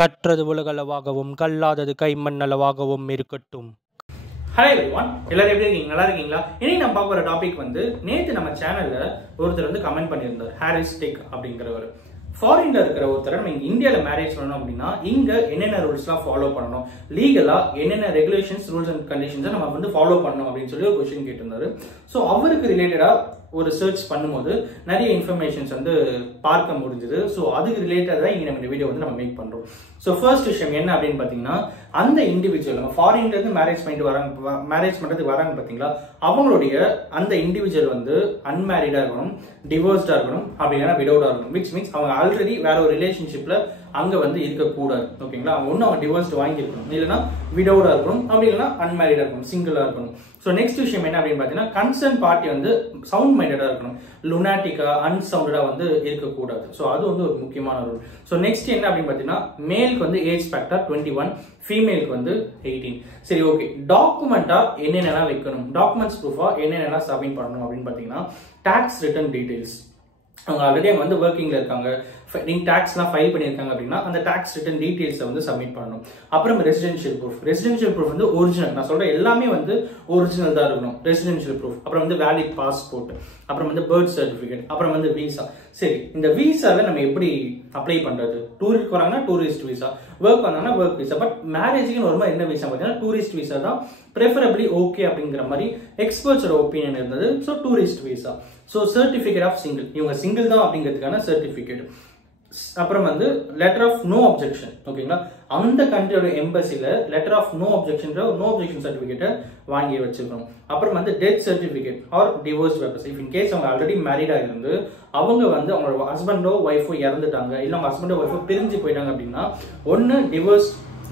கற்றது உலகளவாகவும் கல்லாதது கைமண்ணளவாகவும் இருக்கட்டும். Hello everyone, எல்லாரும் எப்படி இருக்கீங்க? நல்லா இருக்கீங்களா? இனி நம்ம பார்க்க போற டாபிக் வந்து நேற்று நம்ம சேனல்ல ஒருத்தர் வந்து கமெண்ட் பண்ணியிருந்தார். ஹாரிஸ் டெக் அப்படிங்கிறவர். ஃபாரின்ல இருக்கிற ஒருத்தர் நம்ம இந்தியாவில் மேரேஜ் பண்ணணும் அப்படின்னா இங்க என்னென்ன ரூல்ஸ்லாம் ஃபாலோ பண்ணணும், லீகலா என்னென்ன ரெகுலேஷன்ஸ் ரூல்ஸ் அண்ட் கண்டிஷன்ஸை நம்ம வந்து ஃபாலோ பண்ணணும் அப்படின்னு சொல்லி ஒரு கொஸ்டின் கேட்டிருந்தாரு. ஸோ அவருக்கு ரிலேட்டடா ஒரு சர்ச் பண்ணும்போது நிறைய இன்ஃபர்மேஷன்ஸ் வந்து பார்க்க முடிஞ்சது. ஸோ அதுக்கு ரிலேட்டட் தான் இங்கே நம்ம இந்த வீடியோ வந்து நம்ம மேக் பண்றோம். ஸோ ஃபர்ஸ்ட் விஷயம் என்ன அப்படின்னு பார்த்தீங்கன்னா, அந்த இண்டிவிஜுவல் நம்ம ஃபாரின்ல இருந்து மேரேஜ் பண்றதுக்கு வராங்க பார்த்தீங்களா, அவங்களுடைய அந்த இண்டிவிஜுவல் வந்து அன்மேரிடா இருக்கணும், டிவோர்ஸ்டா இருக்கணும், அப்படி இல்லைன்னா விடோடா இருக்கணும். விச் மீன்ஸ் அவங்க ஆல்ரெடி வேற ஒரு ரிலேஷன்ஷிப்ல அங்க வந்து இருக்கக்கூடாது. ஓகேங்களா? அவங்க டிவோர்ஸ் வாங்கியிருக்கணும், இல்லைன்னா விடோடா இருக்கணும், அப்படி இல்லைன்னா அன்மேரிடா இருக்கணும், சிங்கிளா இருக்கணும். ஸோ நெக்ஸ்ட் விஷயம் என்ன அப்படின்னு பார்த்தீங்கன்னா, கன்சர்ன் பார்ட்டி வந்து சவுண்ட் மைண்டடா இருக்கணும், லுனாட்டிக்கா அன்சவுண்டடா வந்து இருக்கக்கூடாது. ஸோ அது வந்து ஒரு முக்கியமான ரூல். ஸோ நெக்ஸ்ட் என்ன அப்படின்னு பார்த்தீங்கன்னா, மேலுக்கு வந்து ஏஜ் ஃபேக்டர் 21, ஃபீமேலுக்கு வந்து 18. சரி, ஓகே. டாக்குமெண்டா என்னென்னலாம் வைக்கணும், டாக்குமெண்ட்ஸ் ப்ரூஃபா என்னென்னலாம் சப்மிட் பண்ணணும் அப்படின்னு பார்த்தீங்கன்னா, டாக்ஸ் ரிட்டர்ன் டீடைல்ஸ். அவங்க ஆல்ரெடி அவங்க வந்து ஒர்க்கிங்ல இருக்காங்க, நீங்க டாக்ஸ்லாம் ஃபைல் பண்ணியிருக்காங்க அப்படின்னா அந்த டாக்ஸ் ரிட்டர்ன் டீடைல்ஸை வந்து சப்மிட் பண்ணணும். அப்புறம் ரெசிடென்ஷியல் ப்ரூஃப் வந்து ஒரிஜினல், நான் சொல்ற எல்லாமே வந்து ஒரிஜினல் தான் இருக்கணும். ரெசிடென்ஷியல் ப்ரூஃப், அப்புறம் வந்து வேலிட் பாஸ்போர்ட், அப்புறம் வந்து பர்த் சர்டிஃபிகேட், அப்புறம் வந்து விசா. சரி, இந்த விசாவை நம்ம எப்படி அப்ளை பண்றது? டூரிஸ்ட் வராங்கன்னா டூரிஸ்ட் விசா, ஒர்க் வந்தாங்கன்னா ஒர்க் விசா. பட் மேரேஜுக்கு நார்மலா என்ன விசா பார்த்தீங்கன்னா டூரிஸ்ட் விசா தான் ப்ரிஃபரபிளி ஓகே அப்படிங்கிற மாதிரி எக்ஸ்பர்ட்ஸோட ஒப்பீனியன் இருந்தது. So tourist visa. So certificate of single, இவங்க சிங்கிள் தான் அப்படிங்கிறதுக்கான சர்டிஃபிகேட். அப்புறம் வந்து லெட்டர் ஆஃப் நோ அப்ஜெக்ஷன். ஓகேங்களா? அந்த கண்ட்ரியோட எம்பசில லெட்டர் ஆஃப் நோ அப்ஜெக்ஷன் சர்டிஃபிகேட்டை வாங்கி வச்சிருக்கணும். அப்புறம் வந்து death certificate or divorce papers. If in case அவங்க ஆல்ரெடி மேரிடா இருந்து அவங்க வந்து அவங்களோட ஹஸ்பண்டோ ஒய்ஃபோ இறந்துட்டாங்க, இல்லை அவங்க ஹஸ்பண்டோ ஒய்ஃபோ பிரிஞ்சு போயிட்டாங்க அப்படின்னா ஒன்னு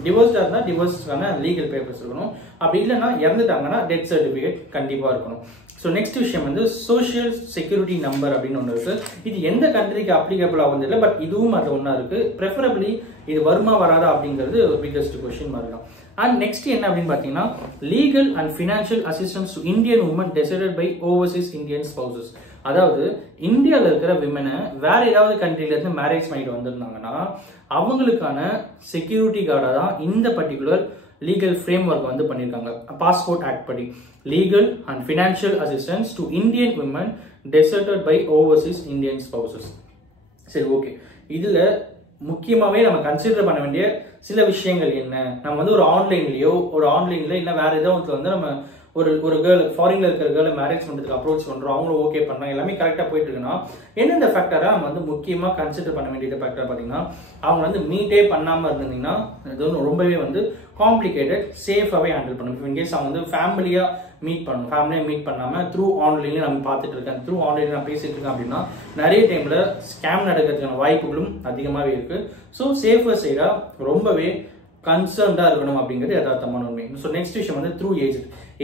டிவோர்ஸ்டா இருந்தா டிவோர்ஸ்க்கான லீகல் பேப்பர்ஸ் இருக்கணும். அப்படி இல்லைன்னா இறந்துட்டாங்கன்னா டெத் சர்டிஃபிகேட் கண்டிப்பா இருக்கணும். ஸோ நெக்ஸ்ட் விஷயம் வந்து சோஷியல் செக்யூரிட்டி நம்பர் அப்படின்னு ஒன்று இருக்கு. இது எந்த கண்ட்ரிக்கு அப்ளிகபிள் ஆகுது இல்லை, பட் இதுவும் அது ஒன்றா இருக்கு. ப்ரிஃபரபிளி இது வருமா வராதா அப்படிங்கிறது பிக்கஸ்ட் கொஸ்டின் மாதிரி தான். அண்ட் நெக்ஸ்ட் என்ன அப்படின்னு பார்த்தீங்கன்னா, legal and financial assistance to Indian women deserted by overseas Indian spouses. அதாவது இந்தியாவில் இருக்கிற விமனை வேற ஏதாவது கண்ட்ரில இருந்து மேரேஜ் பண்ணிட்டு வந்திருந்தாங்கன்னா அவங்களுக்கான செக்யூரிட்டி கார்டா தான் இந்த பர்டிகுலர் லீகல் ஃப்ரேம் ஒர்க் வந்து பண்ணியிருக்காங்க. பாஸ்போர்ட் ஆக்ட் படி legal and financial assistance to Indian women deserted by overseas Indian spouses. சரி, ஓகே. இதுல முக்கியமாவே நம்ம கன்சிடர் பண்ண வேண்டிய சில விஷயங்கள் என்ன, நம்ம வந்து ஒரு ஆன்லைன்ல இல்ல வேற ஏதாவது வந்து நம்ம ஒரு கேர்ள் ஃபாரின்ல இருக்கிற கேர்ளை மேரேஜ் பண்றதுக்கு அப்ரோச் பண்றோம், அவங்களும் ஓகே பண்றாங்க, எல்லாமே கரெக்டா போயிட்டு இருக்குன்னா எந்தெந்த ஃபேக்டரா நம்ம வந்து முக்கியமா கன்சிடர் பண்ண வேண்டிய ஃபேக்டர் பாத்தீங்கன்னா, அவங்க வந்து மீட்டே பண்ணாம இருந்தீங்கன்னா இது வந்து ரொம்பவே வந்து காம்ப்ளிகேட்டட், சேஃபாவே ஹேண்டில் பண்ணணும். இன்கேஸ் அவங்க வந்து ஃபேமிலியா மீட் பண்ணாம த்ரூ ஆன்லைன்ல நம்ம பார்த்துட்டு இருக்கேன், த்ரூ ஆன்லைன்ல நான் பேசிட்டு இருக்கேன் அப்படின்னா நிறைய டைம்ல ஸ்கேம் நடக்கிறதுக்கான வாய்ப்புகளும் அதிகமாவே இருக்கு. ஸோ சேஃபர் சைடா ரொம்பவே கன்சர்ன்டா இருக்கணும் அப்படிங்கிறது யதார்த்தமான உண்மை. ஸோ நெக்ஸ்ட் விஷயம் வந்து த்ரூ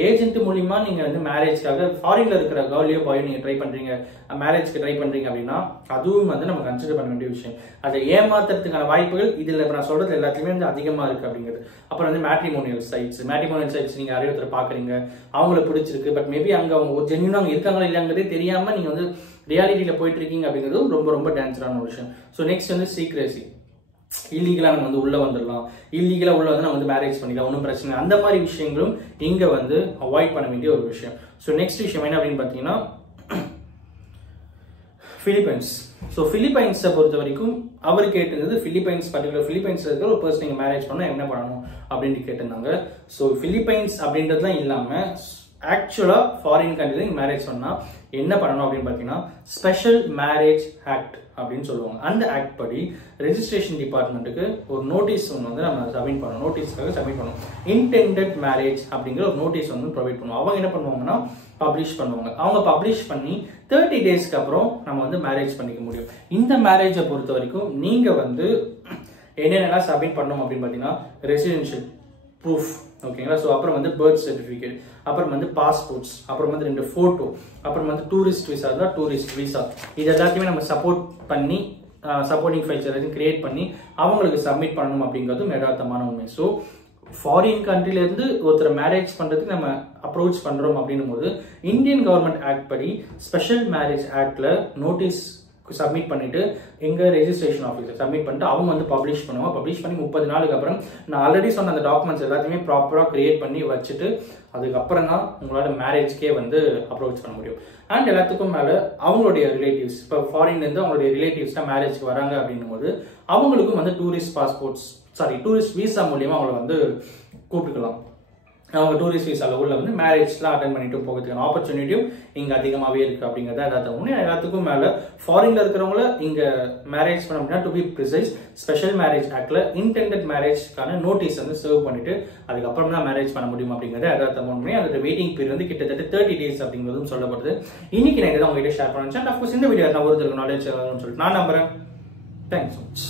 ஏஜென்ட் மூலியமா நீங்க வந்து மேரேஜ்க்காக ஃபாரின்ல இருக்கிற கேர்ளையோ பாயோ நீங்க மேரேஜ்க்கு ட்ரை பண்றீங்க அப்படின்னா அதுவும் வந்து நம்ம கன்சிடர் பண்ண வேண்டிய விஷயம். அதை ஏமாத்துறதுக்கான வாய்ப்புகள் இதுல நான் சொல்றது எல்லாத்துலயுமே வந்து அதிகமா இருக்கு அப்படிங்கிறது. அப்புறம் வந்து மேட்ரிமோனியல் சைட்ஸ் நீங்க யாரையோ ஒருத்தர் பாக்குறீங்க, அவங்களுக்கு பிடிச்சிருக்கு, பட் மேபி அங்க அவங்க ஒரு ஜென்யூனா அங்க இருக்காங்களா இல்லையாங்கிறதே தெரியாம நீங்க வந்து ரியாலிட்டியில போயிட்டு இருக்கீங்க அப்படிங்கிறது ரொம்ப ரொம்ப டேஞ்சரான ஒரு விஷயம். ஸோ நெக்ஸ்ட் வந்து சீக்ரெசி. இல்லீகலா நம்ம வந்து உள்ள வந்துடலாம், இல்லீகலா உள்ள வந்து நம்ம வந்து மேரேஜ் பண்ணிக்கலாம், ஒன்றும் பிரச்சனை, அந்த மாதிரி விஷயங்களும் இங்க வந்து அவாய்ட் பண்ண வேண்டிய ஒரு விஷயம். ஸோ நெக்ஸ்ட் விஷயம் என்ன அப்படின்னு பார்த்தீங்கன்னா, பிலிப்பைன்ஸ். ஸோ பிலிப்பைன்ஸை பொறுத்த வரைக்கும் அவர் கேட்டிருந்தது பிலிப்பைன்ஸ்ல இருக்கிற ஒரு பர்சன் நீங்க மேரேஜ் பண்ணா என்ன பண்ணணும் அப்படின்னு கேட்டிருந்தாங்க. ஸோ பிலிப்பைன்ஸ் அப்படின்றதுலாம் இல்லாம ஆக்சுவலா ஃபாரின் கண்ட்ரில மேரேஜ் பண்ணா என்ன பண்ணணும் அப்படின்னு பார்த்தீங்கன்னா, ஸ்பெஷல் மேரேஜ் ஆக்ட் அப்படின்னு சொல்லுவாங்க. அந்த ஆக்ட் படி ரெஜிஸ்ட்ரேஷன் டிபார்ட்மெண்ட்டுக்கு ஒரு நோட்டீஸ் ஒன்று வந்து நம்ம சப்மிட் பண்ணணும். இன்டெண்டட் மேரேஜ் அப்படிங்கிற ஒரு நோட்டீஸ் வந்து ப்ரொவைட் பண்ணுவோம். அவங்க என்ன பண்ணுவாங்கன்னா பப்ளிஷ் பண்ணுவாங்க. அவங்க பப்ளிஷ் பண்ணி 30 டேஸ்க்கு அப்புறம் நம்ம வந்து மேரேஜ் பண்ணிக்க முடியும். இந்த மேரேஜை பொறுத்த வரைக்கும் நீங்க வந்து என்னென்னலாம் சப்மிட் பண்ணணும் அப்படின்னு பார்த்தீங்கன்னா, ரெசிடென்ஷியல் ப்ரூஃப், ஓகேங்களா? ஸோ அப்புறம் வந்து பர்த் சர்டிஃபிகேட், அப்புறம் வந்து பாஸ்போர்ட்ஸ், அப்புறம் வந்து 2 போட்டோ, அப்புறம் வந்து டூரிஸ்ட் விசா தான் டூரிஸ்ட் விசா. இது எல்லாத்தையுமே நம்ம சப்போர்ட் பண்ணி சப்போர்ட்டிங் ஃபைல்ஸ் எல்லாத்தையும் கிரியேட் பண்ணி அவங்களுக்கு சப்மிட் பண்ணணும் அப்படிங்கிறதும் யதார்த்தமான உண்மை. ஸோ ஃபாரின் கண்ட்ரில இருந்து ஒருத்தர் மேரேஜ் பண்றதுக்கு நம்ம அப்ரோச் பண்றோம் அப்படின்னும் போது இந்தியன் கவர்மெண்ட் ஆக்ட் படி ஸ்பெஷல் மேரேஜ் ஆக்ட்ல நோட்டீஸ் சப்மிட் பண்ணிட்டு எங்க ரெஜிஸ்ட்ரேஷன் ஆஃபீஸர் சப்மிட் பண்ணிட்டு அவங்க வந்து பப்ளிஷ் பண்ணுவாங்க. பப்ளிஷ் பண்ணி 30 நாளுக்கு அப்புறம் நான் ஆல்ரெடி சொன்ன அந்த டாக்குமெண்ட்ஸ் எல்லாத்தையுமே ப்ராப்பராக கிரியேட் பண்ணி வச்சுட்டு அதுக்கப்புறம் தான் உங்களோட மேரேஜ்க்கே வந்து அப்ரோச் பண்ண முடியும். அண்ட் எல்லாத்துக்கும் மேலே அவங்களுடைய ரிலேட்டிவ்ஸ், இப்போ ஃபாரின்லேருந்து அவங்களுடைய ரிலேட்டிவ்ஸ் தான் மேரேஜ்க்கு வராங்க அப்படின்னும் போது அவங்களுக்கும் வந்து டூரிஸ்ட் வீசா மூலியமாக அவங்கள வந்து கூப்பிட்டுக்கலாம். அவங்க டூரிஸ்ட் வீசால உள்ள வந்து மேரேஜ்லாம் அட்டன் பண்ணிட்டு போகிறதுக்கான ஆப்பர்ச்சுனிட்டியும் இங்கே அதிகமாகவே இருக்குது அப்படிங்கிறத எல்லாத்துக்கும் மேலே ஃபாரின்ல இருக்கிறவங்கள இங்கே மேரேஜ் பண்ண அப்படின்னா to be precise special marriage ஆக்டில் இன்டெண்டட் மேரேஜ்க்கான நோட்டீஸ் வந்து சர்வ் பண்ணிட்டு அதுக்கப்புறம் தான் மேரேஜ் பண்ண முடியும் அப்படிங்கிறத அதோட வெயிட்டிங் பீரியட் வந்து கிட்டத்தட்ட 30 days அப்படிங்கிறதும் சொல்லப்படுது. இன்னைக்கு நான் இதை உங்ககிட்ட ஷேர் பண்ணேன். அஃப்கோர்ஸ் இந்த வீடியோ நான் ஒருத்தருக்கு நாலேஜ் சொல்லிட்டு நான் நம்புறேன். Thanks so much.